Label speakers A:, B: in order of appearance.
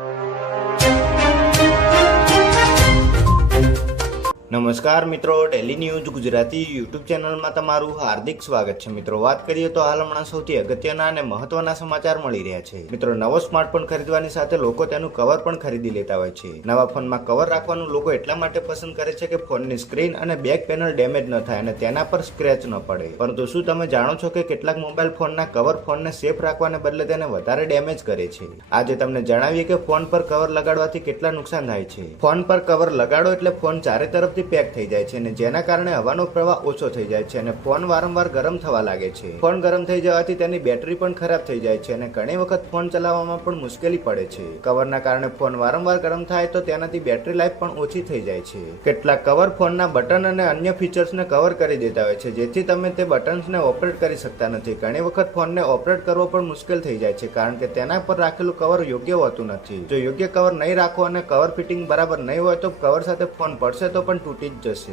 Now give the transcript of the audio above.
A: you. નમસ્કાર મિત્રો daily news Gujarati YouTube ચેનલમાં તમારું હાર્દિક સ્વાગત છે. મિત્રો, વાત કરીએ તો હાલ હમણાં સૌથી અગત્યના અને મહત્વના સમાચાર મળી રહ્યા છે. મિત્રો, નવો સ્માર્ટફોન ખરીદવાની સાથે લોકો તેનું કવર પણ ખરીદી લેતા હોય છે. નવા ફોનમાં કવર રાખવાનું લોકો એટલા માટે પસંદ કરે છે કે ફોનની સ્ક્રીન અને બેક પેનલ ડેમેજ ન થાય અને તેના પર સ્ક્રેચ ન પડે. પરંતુ શું તમે જાણો છો કે કેટલાક મોબાઈલ ફોનના કવર ફોનને સેફ રાખવાને બદલે તેને વધારે ડેમેજ કરે છે? આજે તમને જણાવીએ કે ફોન પર કવર લગાડવાથી કેટલા નુકસાન થાય છે. ફોન પર કવર લગાડો એટલે ફોન ચારે તરફથી પેક થઈ જાય છે અને જેના કારણે હવાનો પ્રવાહ ઓછો થઈ જાય છે અને ફોન વારંવાર ગરમ થવા લાગે છે. ફોન ગરમ થઈ જવાથી તેની બેટરી પણ ખરાબ થઈ જાય છે અને ઘણી વખત ફોન ચલાવવામાં પણ મુશ્કેલી પડે છે. કવરના કારણે ફોન વારંવાર ગરમ થાય તો તેનાથી બેટરી લાઈફ પણ ઓછી થઈ જાય છે. કેટલાક કવર ફોનના બટન અને અન્ય ફીચર્સને કવર કરી દેતા હોય છે, જેથી તમે તે બટન્સને ઓપરેટ કરી શકતા નથી. ઘણી વખત ફોનને ઓપરેટ કરવો પણ મુશ્કેલ થઈ જાય છે, કારણ કે તેના પર રાખેલું કવર યોગ્ય હોતું નથી. જો યોગ્ય કવર નહીં રાખો અને કવર ફિટિંગ બરાબર નહીં હોય તો કવર સાથે ફોન પડશે તો પણ તૂટી જ
B: જશે.